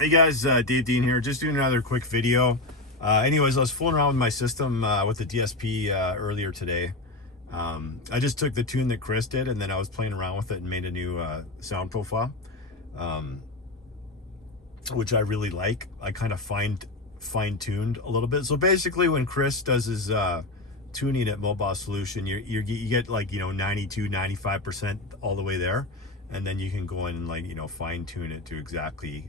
Hey guys, Dave Dean here. Just doing another quick video. Anyways, I was fooling around with my system with the DSP earlier today. I just took the tune that Chris did, and then I was playing around with it and made a new sound profile, which I really like. I kind of fine-tuned a little bit. So basically, when Chris does his tuning at Mobile Solution, you get like 92, 95% all the way there, and then you can go in and fine-tune it to exactly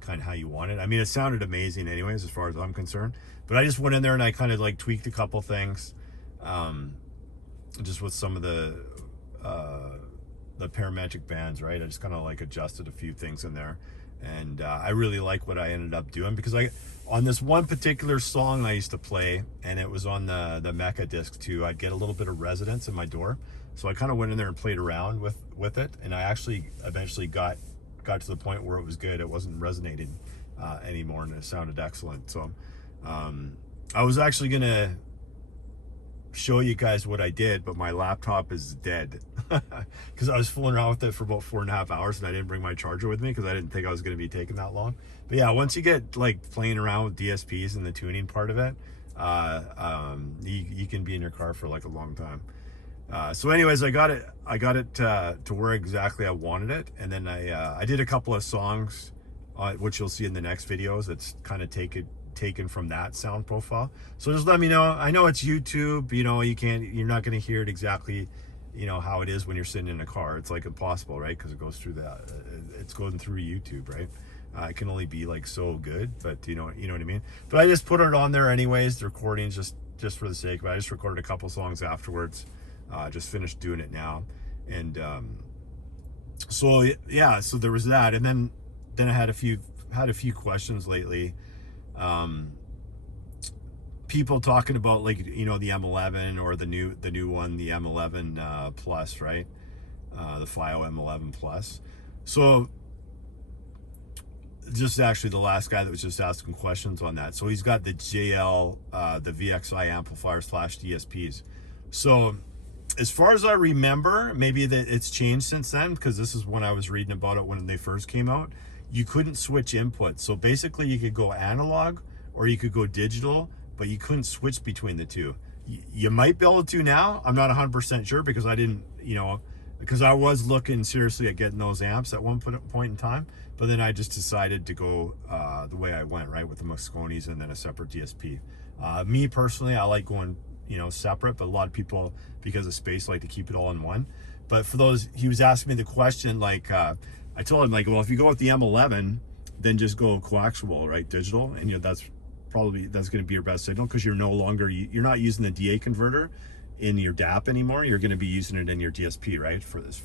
kind of how you want it. I mean, it sounded amazing anyways as far as I'm concerned, but I just went in there and I kind of tweaked a couple things, just with some of the parametric bands, right? I just kind of adjusted a few things in there, and I really like what I ended up doing, because on this one particular song I used to play, and it was on the Mecha disc too, I'd get a little bit of resonance in my door, so I kind of went in there and played around with it, and I actually eventually got to the point where it was good. It wasn't resonating anymore, and it sounded excellent. So I was actually gonna show you guys what I did, but my laptop is dead because I was fooling around with it for about 4.5 hours, and I didn't bring my charger with me because I didn't think I was going to be taking that long. But yeah, once you get playing around with DSPs and the tuning part of it, you can be in your car for a long time. So anyways, I got it to where exactly I wanted it, and then I did a couple of songs, which you'll see in the next videos. That's kind of taken from that sound profile. So just let me know. I know it's YouTube. You're not going to hear it exactly, how it is when you're sitting in a car. It's impossible, right? Because it goes through it's going through YouTube, right? It can only be so good, but you know what I mean. But I just put it on there anyways. The recordings just for the sake of it. I just recorded a couple songs afterwards. Just finished doing it now, and so yeah, so there was that, and then I had a few questions lately. People talking about the M11 or the new one, the M11 Plus, right? The FiO M11 Plus. So just actually the last guy that was just asking questions on that. So he's got the JL, the VXI amplifier / DSPs. So as far as I remember, maybe that it's changed since then, because this is when I was reading about it when they first came out. You couldn't switch inputs. So basically you could go analog or you could go digital, but you couldn't switch between the two. You might be able to now. I'm not 100% sure, because I didn't, because I was looking seriously at getting those amps at one point in time, but then I just decided to go the way I went, right, with the Mosconis and then a separate DSP. Me personally, I like going separate, but a lot of people, because of space, like to keep it all in one. But for those, he was asking me the question, I told him, well, if you go with the M11, then just go coaxial, right, digital, and that's going to be your best signal, because you're not using the DA converter in your DAP anymore. You're going to be using it in your DSP, right, for this,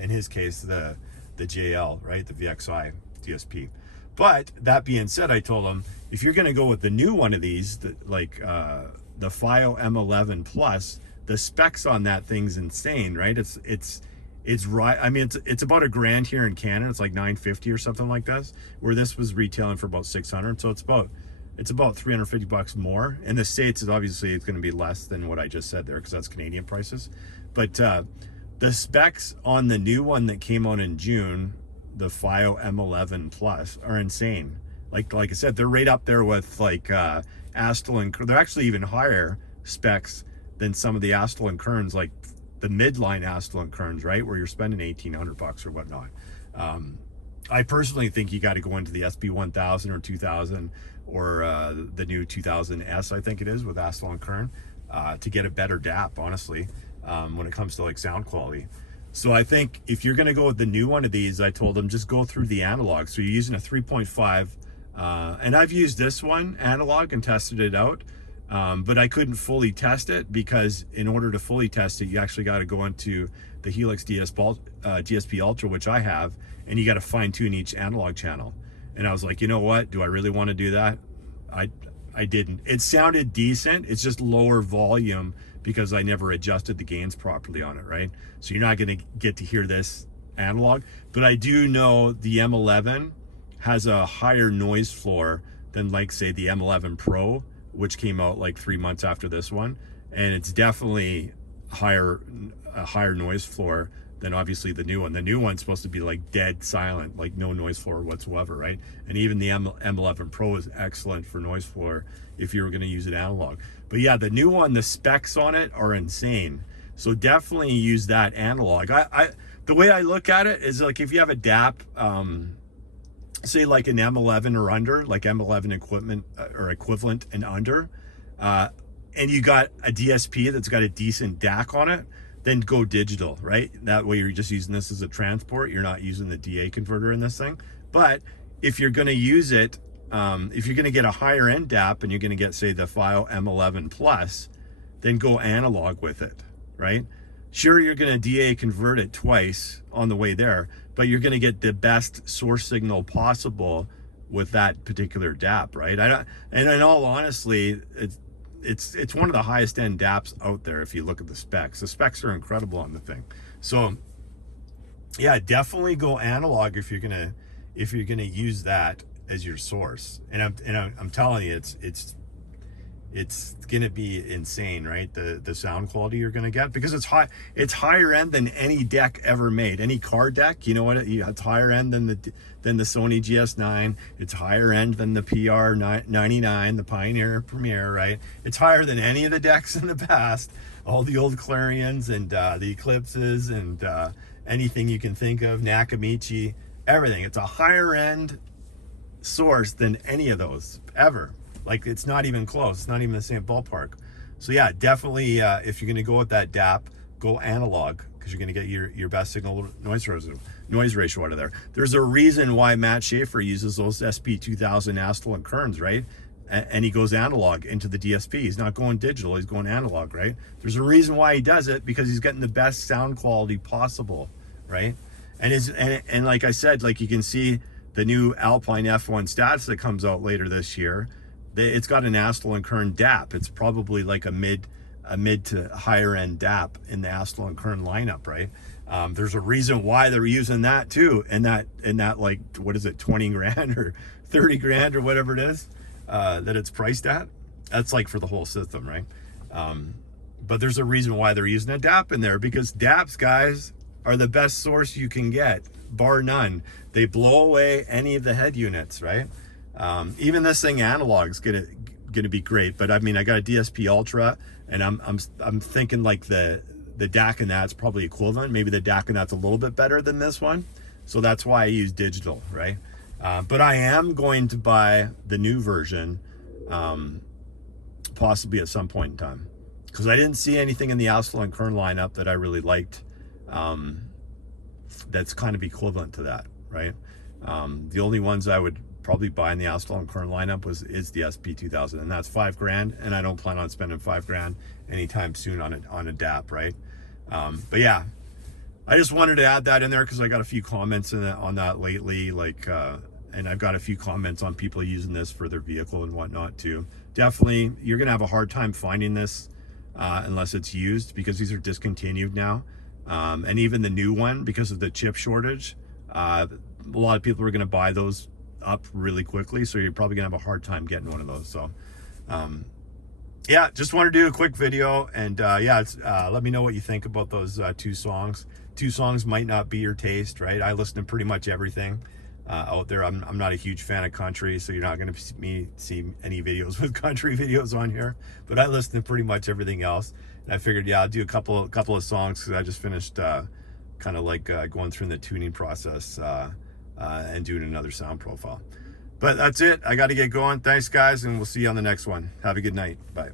in his case, the JL, right, the VXI DSP. But that being said, I told him, if you're going to go with the new one of these, the FiO M11 Plus, the specs on that thing's insane, right? It's right. I mean, it's about $1,000 here in Canada. It's like $950 or something like that, where this was retailing for about $600. So it's about $350 more. In the States, obviously it's going to be less than what I just said there, because that's Canadian prices. But the specs on the new one that came out in June, the FiO M11 Plus, are insane. Like I said, they're right up there with Astel, and they're actually even higher specs than some of the Astel and Kearns, like the midline Astel and Kearns, right, where you're spending $1,800 or whatnot. I personally think you got to go into the SB1000 or 2000 or the new 2000S, I think it is, with Astel and Kearns, to get a better DAP, honestly, when it comes to sound quality. So I think if you're going to go with the new one of these, I told them just go through the analog. So you're using a 3.5, and I've used this one analog and tested it out, but I couldn't fully test it, because in order to fully test it, you actually got to go into the Helix DSP Ultra, which I have, and you got to fine tune each analog channel. And I was like, you know what? Do I really want to do that? I didn't. It sounded decent. It's just lower volume because I never adjusted the gains properly on it, right? So you're not going to get to hear this analog, but I do know the M11 has a higher noise floor than say the M11 Pro, which came out 3 months after this one, and it's definitely a higher noise floor than obviously the new one. The new one's supposed to be like dead silent, like no noise floor whatsoever, right? And even the M11 Pro is excellent for noise floor if you were going to use it analog. But yeah, the new one, the specs on it are insane. So definitely use that analog. The way I look at it is like if you have a DAP, say like an M11 or under, like M11 equipment or equivalent and under, and you got a DSP that's got a decent DAC on it, then go digital, right? That way you're just using this as a transport. You're not using the DA converter in this thing. But if you're going to use it, if you're going to get a higher end DAP and you're going to get, say, the FiO M11 Plus, then go analog with it, right? Sure, you're going to DA convert it twice on the way there, but you're going to get the best source signal possible with that particular DAP, right? And in all honesty, it's one of the highest end DAPs out there if you look at the specs. The specs are incredible on the thing. So yeah, definitely go analog if you're gonna use that as your source. And I'm telling you, it's gonna be insane, right? The sound quality you're gonna get, because it's higher end than any deck ever made, any car deck. You know what? It's higher end than the Sony GS9. It's higher end than the PR 99, the Pioneer Premier, right? It's higher than any of the decks in the past, all the old Clarions and the Eclipses and anything you can think of, Nakamichi, everything. It's a higher end source than any of those ever. Like, it's not even close. It's not even the same ballpark. So yeah, definitely if you're going to go with that DAP, go analog, because you're going to get your best signal noise ratio out of there. There's a reason why Matt Schaefer uses those SP2000 Astle and Kearns, right? And he goes analog into the DSP. He's not going digital, he's going analog, right? There's a reason why he does it, because he's getting the best sound quality possible, right? And like I said, like you can see the new Alpine F1 Stats that comes out later this year, it's got an Astle and Kern DAP. It's probably like a mid to higher end DAP in the Astle and Kern lineup, right? There's a reason why they're using that too, and that like, what is it, 20 grand or 30 grand or whatever it is that it's priced at. That's like for the whole system, right? But there's a reason why they're using a DAP in there, because DAPs, guys, are the best source you can get, bar none. They blow away any of the head units, right? Even this thing analog's gonna be great, but I mean, I got a DSP Ultra, and I'm thinking like the DAC in that's probably equivalent. Maybe the DAC in that's a little bit better than this one, so that's why I use digital, right? But I am going to buy the new version, possibly at some point in time, because I didn't see anything in the Astle and Kern lineup that I really liked. That's kind of equivalent to that, right? The only ones I would probably buy in the Astle and Kern lineup is the SP2000, and that's $5 grand, and I don't plan on spending $5 grand anytime soon on a DAP, right? But yeah, I just wanted to add that in there because I got a few comments on that lately, like and I've got a few comments on people using this for their vehicle and whatnot too. Definitely, you're gonna have a hard time finding this unless it's used, because these are discontinued now, and even the new one, because of the chip shortage, a lot of people are gonna buy those up really quickly, so you're probably gonna have a hard time getting one of those. So yeah, just want to do a quick video, and yeah, let me know what you think about those two songs. Two songs might not be your taste, right? I listen to pretty much everything out there. I'm not a huge fan of country, so you're not going to see any videos with country videos on here, but I listen to pretty much everything else. And I figured, yeah, I'll do a couple of songs, because I just finished kind of like going through the tuning process and doing another sound profile. But that's it. I got to get going. Thanks, guys, and we'll see you on the next one. Have a good night. Bye.